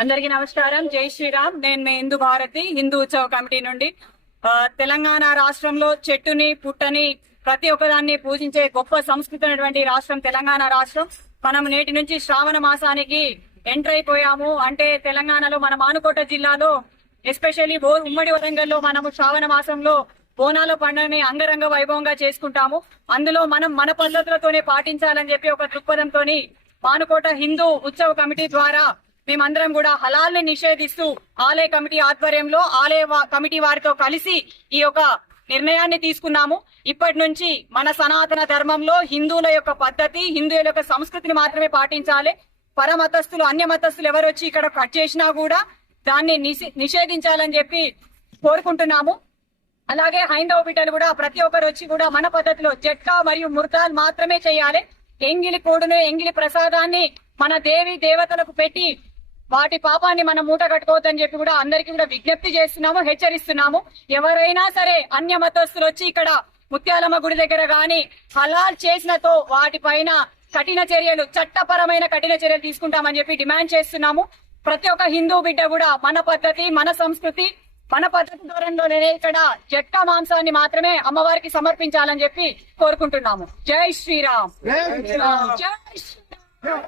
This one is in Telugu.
అందరికీ నమస్కారం. జై శ్రీరామ్. నేను మీ హిందూ భారతి హిందూ ఉత్సవ కమిటీ నుండి తెలంగాణ రాష్ట్రంలో చెట్టుని పుట్టని ప్రతి ఒక్కదాన్ని పూజించే గొప్ప సంస్కృతి ఉన్నటువంటి రాష్ట్రం తెలంగాణ రాష్ట్రం. మనం నేటి నుంచి శ్రావణ మాసానికి ఎంటర్ అయిపోయాము. అంటే తెలంగాణలో మన మానుకోట జిల్లాలో ఎస్పెషల్లీ ఉమ్మడి వరంగల్లో మనము శ్రావణ మాసంలో బోనాల పండుగని అంగరంగ వైభవంగా చేసుకుంటాము. అందులో మనం మన పద్ధతులతోనే పాటించాలని చెప్పి ఒక దృక్పథంతో మానుకోట హిందూ ఉత్సవ కమిటీ ద్వారా మేమందరం కూడా హలాల్ని నిషేధిస్తూ ఆలయ కమిటీ ఆధ్వర్యంలో ఆలయ కమిటీ వారితో కలిసి ఈ యొక్క నిర్ణయాన్ని తీసుకున్నాము. ఇప్పటి నుంచి మన సనాతన ధర్మంలో హిందువుల యొక్క పద్ధతి, హిందువుల యొక్క సంస్కృతిని మాత్రమే పాటించాలి. పరమతస్థులు, అన్య మతస్థులు ఎవరు వచ్చి ఇక్కడ కట్ చేసినా కూడా దాన్ని నిషేధించాలని చెప్పి కోరుకుంటున్నాము. అలాగే హైందవ బిడ్డలు కూడా ప్రతి ఒక్కరు వచ్చి కూడా మన పద్ధతిలో జట్కా మరియు ముర్తాలు మాత్రమే చేయాలి. ఎంగిలి కూడును, ఎంగిలి ప్రసాదాన్ని మన దేవి దేవతలకు పెట్టి వాటి పాపాన్ని మనం మూట కట్టుకోవద్దని చెప్పి కూడా అందరికీ కూడా విజ్ఞప్తి చేస్తున్నాము, హెచ్చరిస్తున్నాము. ఎవరైనా సరే అన్య మతస్థులు వచ్చి ఇక్కడ ముత్యాలమ్మ గుడి దగ్గర గాని హలాల్ చేసినతో వాటిపైన కఠిన చర్యలు, చట్టపరమైన కఠిన చర్యలు తీసుకుంటామని చెప్పి డిమాండ్ చేస్తున్నాము. ప్రతి ఒక్క హిందూ బిడ్డ కూడా మన పద్ధతి, మన సంస్కృతి, మన పద్ధతి దూరంలోనే ఇక్కడ జట్కా మాంసాన్ని మాత్రమే అమ్మవారికి సమర్పించాలని చెప్పి కోరుకుంటున్నాము. జై శ్రీరామ్. జై శ్రీరామ్.